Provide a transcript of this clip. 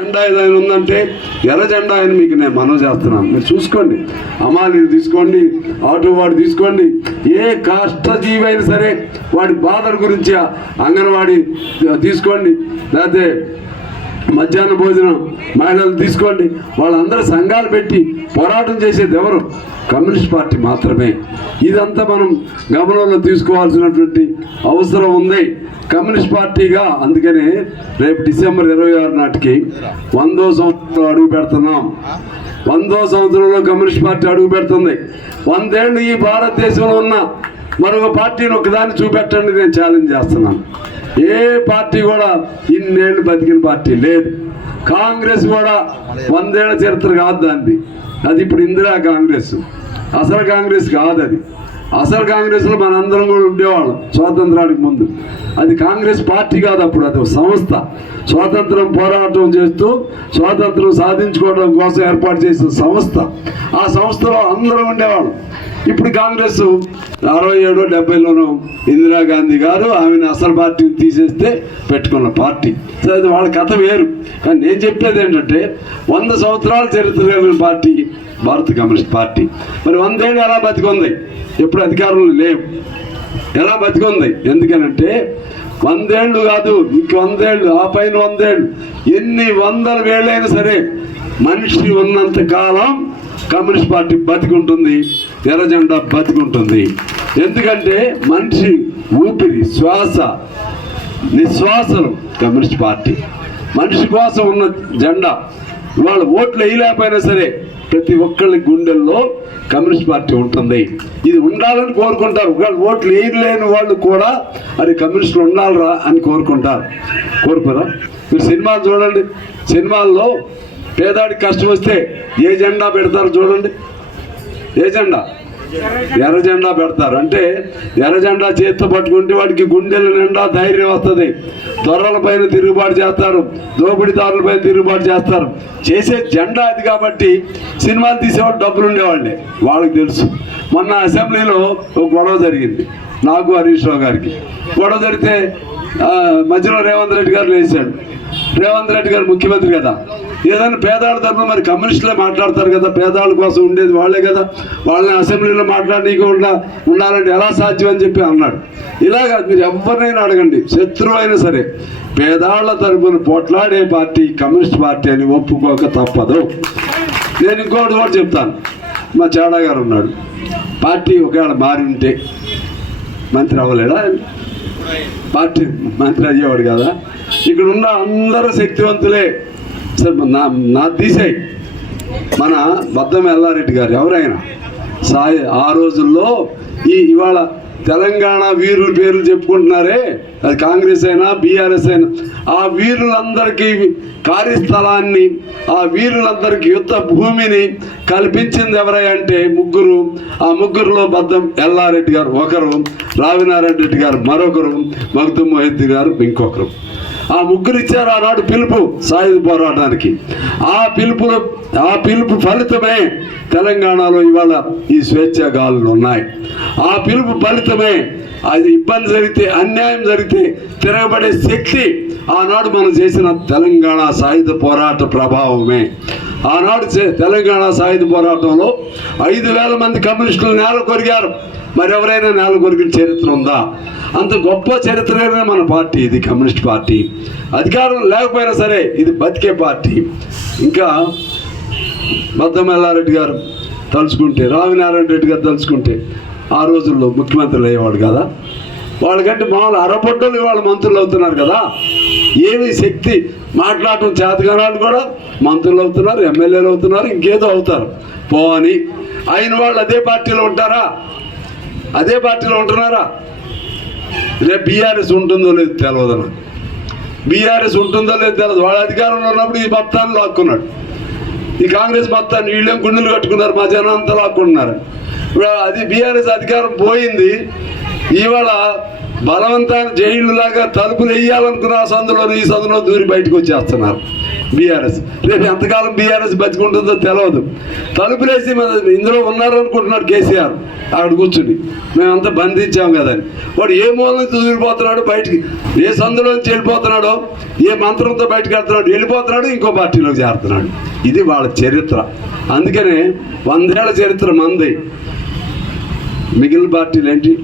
జెండా ఏదైనా ఉందంటే ఎర్ర జెండా అని మీకు నేను మనం చేస్తున్నాను. మీరు చూసుకోండి. అమాలి తీసుకోండి ఆటో వాడు తీసుకోండి. ఏ కష్టజీవి అయినా సరే వాడి బాధల గురించి అంగన్వాడి తీసుకోండి. లేకపోతే మధ్యాహ్న భోజనం మహిళలు తీసుకోండి. వాళ్ళందరూ సంఘాలు పెట్టి పోరాటం చేసేది ఎవరు? కమ్యూనిస్ట్ పార్టీ మాత్రమే. ఇదంతా మనం గమనంలో తీసుకోవాల్సినటువంటి అవసరం ఉంది. కమ్యూనిస్ట్ పార్టీగా అందుకనే రేపు డిసెంబర్ ఇరవై ఆరు నాటికి వందో సంవత్సరం అడుగు పెడుతున్నాం. వందో సంవత్సరంలో కమ్యూనిస్ట్ పార్టీ అడుగు పెడుతుంది. వందేళ్ళు ఈ భారతదేశంలో ఉన్న మరొక పార్టీని ఒకదాన్ని చూపెట్టండి నేను ఛాలెంజ్ చేస్తున్నాను. ఏ పార్టీ కూడా ఇన్నేళ్ళు బతికిన పార్టీ లేదు. కాంగ్రెస్ కూడా వందేళ్ళ చరిత్ర కాదు దాన్ని అది ఇప్పుడు ఇందిరా కాంగ్రెస్. అసలు కాంగ్రెస్ కాదు అది అసలు కాంగ్రెస్లో మనందరం కూడా ఉండేవాళ్ళం స్వాతంత్రానికి ముందు. అది కాంగ్రెస్ పార్టీ కాదు అప్పుడు అది ఒక సంస్థ. స్వాతంత్రం పోరాటం చేస్తూ స్వాతంత్రం సాధించుకోవడం కోసం ఏర్పాటు చేసిన సంస్థ. ఆ సంస్థలో అందరం ఉండేవాళ్ళం. ఇప్పుడు కాంగ్రెస్ అరవై ఏడు డెబ్బైలోనూ ఇందిరాగాంధీ గారు ఆమెను అసలు పార్టీని తీసేస్తే పెట్టుకున్న పార్టీ. సో అది వాళ్ళ కథ వేరు. కానీ నేను చెప్పేది ఏంటంటే వంద సంవత్సరాల చరిత్ర కలిగిన పార్టీ భారత కమ్యూనిస్ట్ పార్టీ. మరి వందేళ్ళు ఎలా బతికొంది? ఎప్పుడు అధికారంలో లేవు. ఎలా బతికుంది? ఎందుకనంటే వందేళ్ళు కాదు ఇంక వందేళ్ళు ఆ పైన వందేళ్ళు ఎన్ని వందల వేళ్ళైనా సరే మనిషి ఉన్నంత కాలం కమ్యూనిస్ట్ పార్టీ బతికుంటుంది ఎర్రజెండా బతికుంటుంది. ఎందుకంటే మనిషి ఊపిరి శ్వాస నిశ్వాసలు కమ్యూనిస్ట్ పార్టీ. మనిషి కోసం ఉన్న జెండా వాళ్ళ ఓట్లు వేయలేకపోయినా సరే ప్రతి ఒక్కళ్ళ గుండెల్లో కమ్యూనిస్ట్ పార్టీ ఉంటుంది. ఇది ఉండాలని కోరుకుంటారు. ఒకవేళ ఓట్లు వేయలేని వాళ్ళు కూడా అది కమ్యూనిస్టులు ఉండాలరా అని కోరుకుంటారు. కోరుకోరా? మీరు సినిమాలు చూడండి. సినిమాల్లో పేదాడికి కష్టం వస్తే ఏ జెండా పెడతారు చూడండి. ఏ జెండా? ఎర్ర జెండా పెడతారు. అంటే ఎర్ర జెండా చేత్తో పట్టుకుంటే వాడికి గుండెల నిండా ధైర్యం వస్తుంది. దొరల పైన తిరుగుబాటు చేస్తారు. దోపిడీదారుల పైన తిరుగుబాటు చేస్తారు. చేసే జెండా అది కాబట్టి సినిమాలు తీసేవాడు డబ్బులు ఉండేవాళ్ళే. వాళ్ళకి తెలుసు. మొన్న అసెంబ్లీలో ఒక గొడవ జరిగింది. నాకు హరీష్ రావు గారికి. గొడవ జరిగితే మధ్యలో రేవంత్ రెడ్డి గారు లేచాడు. రేవంత్ రెడ్డి గారు ముఖ్యమంత్రి కదా. ఏదైనా పేదవాళ్ళ తరఫున మరి కమ్యూనిస్టులే మాట్లాడతారు కదా పేదవాళ్ళ కోసం ఉండేది వాళ్ళే కదా. వాళ్ళని అసెంబ్లీలో మాట్లాడనీయకుండా ఉండాలంటే ఎలా సాధ్యం అని చెప్పి అన్నాడు. ఇలాగా మీరు ఎవరినైనా అడగండి శత్రువు అయినా సరే. పేదవాళ్ళ తరఫున పోట్లాడే పార్టీ కమ్యూనిస్ట్ పార్టీ అని ఒప్పుకోక తప్పదు. నేను ఇంకోటి కూడా చెప్తాను. మా చాడా గారు ఉన్నాడు. పార్టీ ఒకవేళ మారి ఉంటే మంత్రి అవ్వలేడా? పార్టీ మంత్రి అయ్యేవాడు కదా? ఇక్కడ ఉన్న అందరూ శక్తివంతులే. సార్ నా నా తీసేయి మన బద్దం ఎల్లారెడ్డి గారు ఎవరైనా. సాయి ఆ రోజుల్లో ఈ ఇవాళ తెలంగాణ వీరుల పేర్లు చెప్పుకుంటున్నారే. అది కాంగ్రెస్ అయినా బీఆర్ఎస్ అయినా. ఆ వీరులందరికీ కార్యస్థలాన్ని ఆ వీరులందరికీ యుద్ధ భూమిని కల్పించింది ఎవరంటే ముగ్గురు. ఆ ముగ్గురులో బద్దం ఎల్లారెడ్డి గారు ఒకరు రావినారాయణ రెడ్డి గారు మరొకరు మగ్దు మొహిద్దీ గారు ఇంకొకరు. ఆ ముగ్గురు ఇచ్చారు ఆనాడు పిలుపు సాయుధ పోరాటానికి. ఆ పిలుపులో ఆ పిలుపు ఫలితమే తెలంగాణలో ఇవాళ ఈ స్వేచ్ఛా గాలులు ఉన్నాయి. ఆ పిలుపు ఫలితమే అది ఇబ్బంది జరిగితే అన్యాయం జరిగితే తిరగబడే శక్తి ఆనాడు మనం చేసిన తెలంగాణ సాయుధ పోరాట ప్రభావమే. ఆనాడు చే- తెలంగాణ సాయుధ పోరాటంలో ఐదు వేల మంది కమ్యూనిస్టులు నేల కొరిగారు. మరి ఎవరైనా చరిత్ర ఉందా? అంత గొప్ప చరిత్రనే మన పార్టీ ఇది కమ్యూనిస్ట్ పార్టీ. అధికారం లేకపోయినా సరే ఇది బతికే పార్టీ. ఇంకా బద్దమెల్లారెడ్డి గారు తలుచుకుంటే రావినారాయణ రెడ్డి గారు తలుచుకుంటే ఆ రోజుల్లో ముఖ్యమంత్రులు అయ్యేవాడు కదా? వాళ్ళకంటే మామూలు అరపొట్టలు వాళ్ళు మంత్రులు అవుతున్నారు కదా? ఏమి శక్తి మాట్లాడటం చేతగానాలు కూడా మంత్రులు అవుతున్నారు ఎమ్మెల్యేలు అవుతున్నారు ఇంకేదో అవుతారు. పోని అయిన వాళ్ళు అదే పార్టీలో ఉంటారా? అదే పార్టీలో ఉంటున్నారా? రేపు బీఆర్ఎస్ ఉంటుందో లేదు తెలియదు నాకు. బీఆర్ఎస్ ఉంటుందో లేదు తెలియదు వాళ్ళ అధికారంలో ఉన్నప్పుడు ఈ మొత్తాన్ని లాక్కున్నాడు. ఈ కాంగ్రెస్ మొత్తాన్ని వీళ్ళేం గుండెలు కట్టుకున్నారు? మా జనం అంతా లాక్కుంటున్నారు అది బీఆర్ఎస్ అధికారం పోయింది. ఇవాళ బలవంతాన జైళ్ళలాగా తలుపులు వేయాలనుకున్న సందులో ఈ సందులో దూరి బయటకు వచ్చేస్తున్నారు బీఆర్ఎస్. రేపు ఎంతకాలం బీఆర్ఎస్ బతికుంటుందో తెలియదు తలుపులేసి మన ఇందులో ఉన్నారు అనుకుంటున్నాడు కేసీఆర్. ఆవిడ కూర్చుని. మేమంతా బంధించాం కదని వాడు ఏ మూల నుంచి దూరిపోతున్నాడు బయటికి? ఏ సందులోంచి వెళ్ళిపోతున్నాడో? ఏ మంత్రంతో బయటకు వెళ్తున్నాడు? వెళ్ళిపోతున్నాడు ఇంకో పార్టీలోకి చేరుతున్నాడు. ఇది వాళ్ళ చరిత్ర. అందుకనే వందేళ్ళ చరిత్ర మంది. మిగిలిన పార్టీలు ఏంటి?